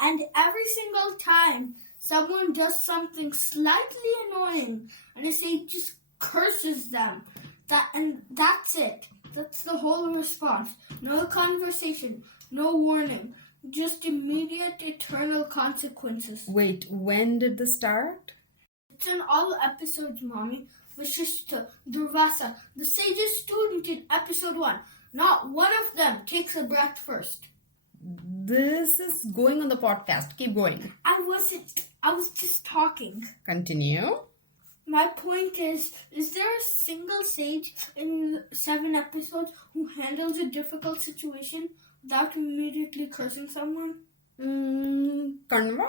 And every single time someone does something slightly annoying and the sage just curses them. That's it. That's the whole response. No conversation, no warning, just immediate eternal consequences. Wait, when did this start? It's in all episodes, Mommy. Vashishta, Durvasa, the sage's student in episode 1. Not one of them takes a breath first. This is going on the podcast. Keep going. I was just talking. Continue. My point is there a single sage in 7 episodes who handles a difficult situation without immediately cursing someone? Kanva?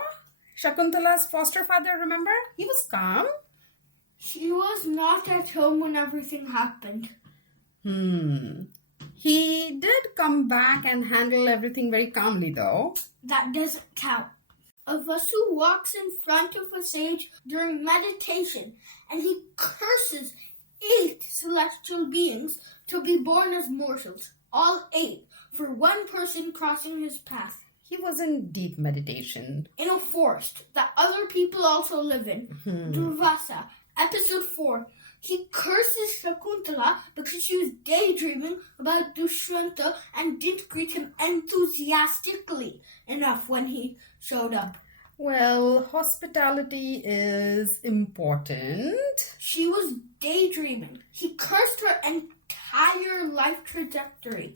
Shakuntala's foster father, remember? He was calm. He was not at home when everything happened. He did come back and handle everything very calmly, though. That doesn't count. A Vasu walks in front of a sage during meditation and he curses 8 celestial beings to be born as mortals, all 8, for one person crossing his path. He was in deep meditation. In a forest that other people also live in. Durvasa, episode 4. He curses Shakuntala because she was daydreaming about Dushyanta and didn't greet him enthusiastically enough when he showed up. Well, hospitality is important. She was daydreaming. He cursed her entire life trajectory.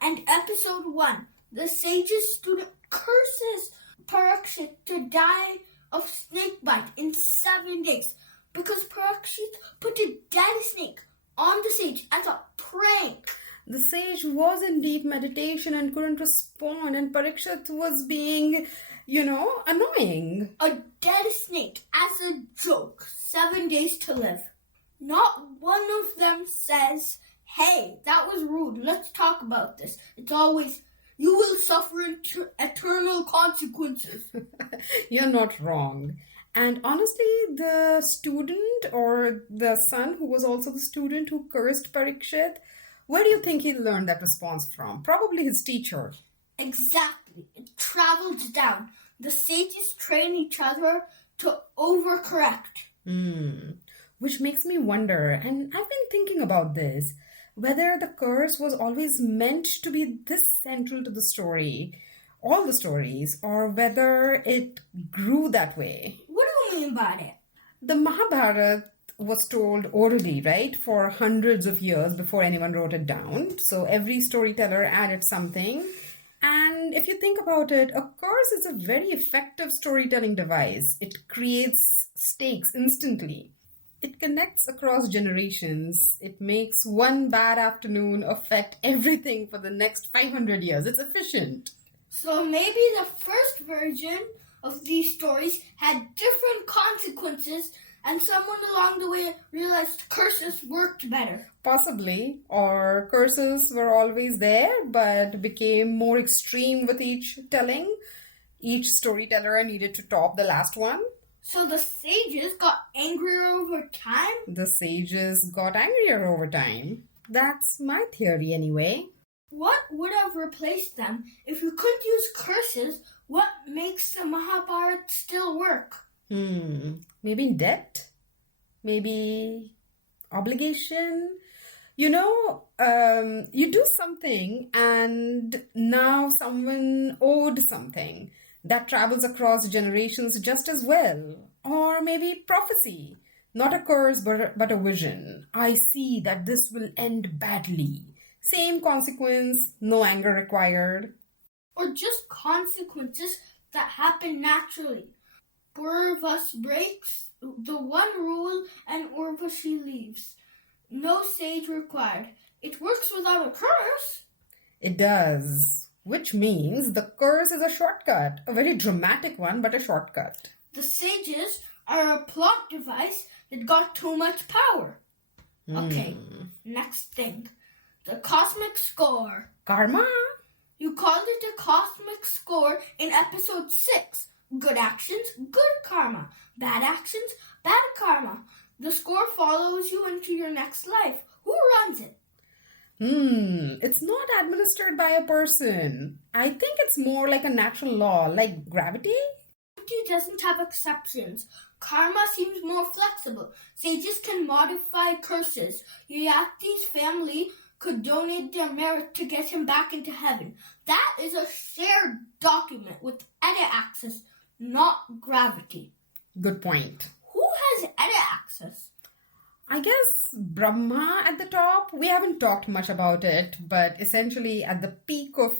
And episode 1, the sage's student curses Parikshit to die of snake bite in 7 days because Parikshit put a dead snake on the sage as a prank. The sage was in deep meditation and couldn't respond, and Parikshit was being, annoying. A dead snake as a joke. 7 days to live. Not one of them says, hey, that was rude. Let's talk about this. It's always, you will suffer eternal consequences. You're not wrong. And honestly, the student or the son who was also the student who cursed Parikshit, where do you think he learned that response from? Probably his teacher. Exactly. It travels down. The sages train each other to overcorrect. Which makes me wonder, and I've been thinking about this, whether the curse was always meant to be this central to the story, all the stories, or whether it grew that way. What do you mean by it? The Mahabharata was told orally, right, for hundreds of years before anyone wrote it down. So every storyteller added something. And if you think about it, a curse is a very effective storytelling device. It creates stakes instantly. It connects across generations. It makes one bad afternoon affect everything for the next 500 years. It's efficient. So maybe the first version of these stories had different consequences and someone along the way realized curses worked better. Possibly. Or curses were always there but became more extreme with each telling. Each storyteller needed to top the last one. So the sages got angrier over time? The sages got angrier over time. That's my theory anyway. What would have replaced them? If you couldn't use curses, what makes the Mahabharata still work? Maybe debt? Maybe obligation? You do something and now someone owed something. That travels across generations just as well. Or maybe prophecy. Not a curse, but a vision. I see that this will end badly. Same consequence, no anger required. Or just consequences that happen naturally. Purvas breaks the one rule and Urvashi leaves. No sage required. It works without a curse. It does. Which means the curse is a shortcut. A very dramatic one, but a shortcut. The sages are a plot device that got too much power. Okay, next thing. The cosmic score. Karma? You called it a cosmic score in episode 6. Good actions, good karma. Bad actions, bad karma. The score follows you into your next life. Who runs it? It's not administered by a person. I think it's more like a natural law, like gravity. Gravity doesn't have exceptions. Karma seems more flexible. Sages can modify curses. Yayati's family could donate their merit to get him back into heaven. That is a shared document with edit access, not gravity. Good point. Who has edit access? I guess Brahma at the top. We haven't talked much about it, but essentially at the peak of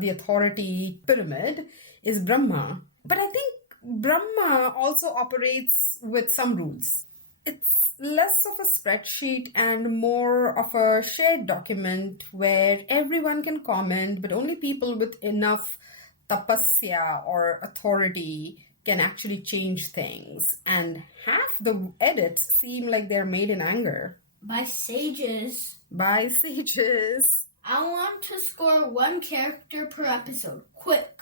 the authority pyramid is Brahma. But I think Brahma also operates with some rules. It's less of a spreadsheet and more of a shared document where everyone can comment, but only people with enough tapasya or authority can actually change things. And half the edits seem like they're made in anger. By sages. By sages. I want to score 1 character per episode. Quick.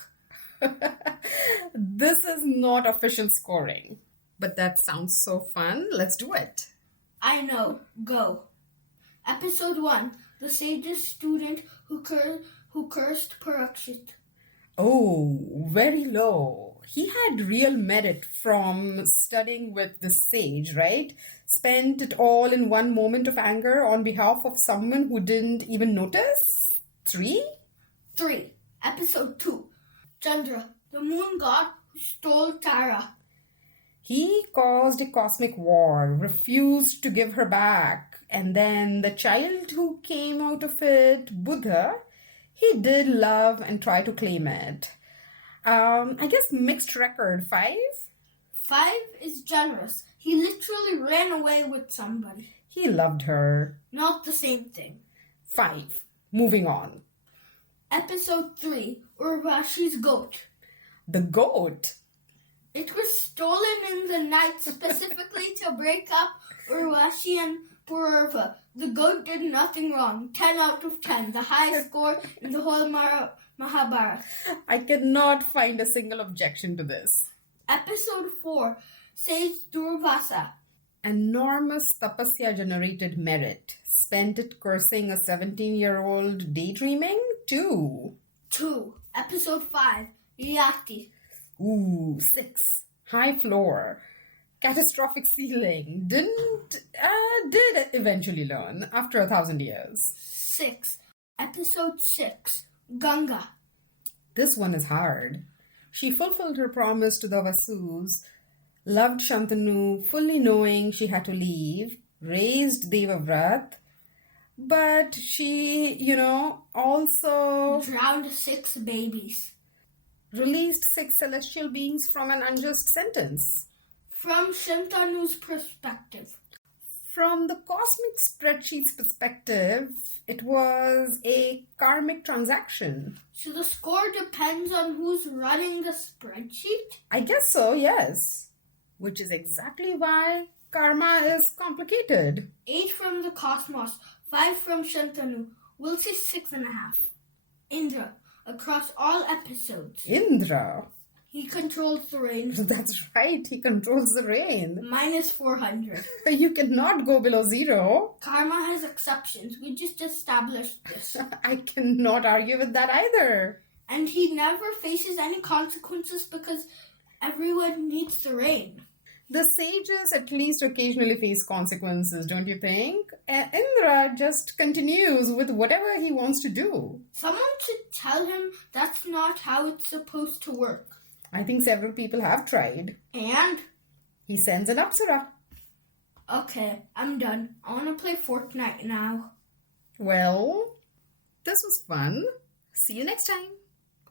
This is not official scoring. But that sounds so fun. Let's do it. I know. Go. Episode 1. The sage's student who cursed Parikshit. Oh, very low. He had real merit from studying with the sage, right? Spent it all in one moment of anger on behalf of someone who didn't even notice? 3? 3. Episode 2. Chandra, the moon god who stole Tara. He caused a cosmic war, refused to give her back, and then the child who came out of it, Buddha, he did love and try to claim it. I guess mixed record, 5? 5 is generous. He literally ran away with somebody. He loved her. Not the same thing. 5. Moving on. Episode 3, Urvashi's goat. The goat? It was stolen in the night specifically to break up Urvashi and Purva. The goat did nothing wrong. 10 out of 10. The highest score in the whole Mahabharata. I cannot find a single objection to this. Episode 4, Sage Durvasa. Enormous tapasya generated merit. Spent it cursing a 17-year-old daydreaming? 2. 2. Episode 5, Yati. Ooh, 6. High floor. Catastrophic ceiling. Did eventually learn after 1,000 years. 6. Episode 6, Ganga. This one is hard. She fulfilled her promise to the Vasus, loved Shantanu, fully knowing she had to leave, raised Devavrat, but she, also drowned 6 babies. Released 6 celestial beings from an unjust sentence. From Shantanu's perspective. From the cosmic spreadsheet's perspective, it was a karmic transaction. So the score depends on who's running the spreadsheet? I guess so, yes. Which is exactly why karma is complicated. 8 from the cosmos, 5 from Shantanu. We'll say 6.5. Indra, across all episodes. Indra? He controls the rain. That's right, he controls the rain. Minus 400. You cannot go below 0. Karma has exceptions. We just established this. I cannot argue with that either. And he never faces any consequences because everyone needs the rain. The sages at least occasionally face consequences, don't you think? Indra just continues with whatever he wants to do. Someone should tell him that's not how it's supposed to work. I think several people have tried. And? He sends an Apsara. Okay, I'm done. I want to play Fortnite now. Well, this was fun. See you next time.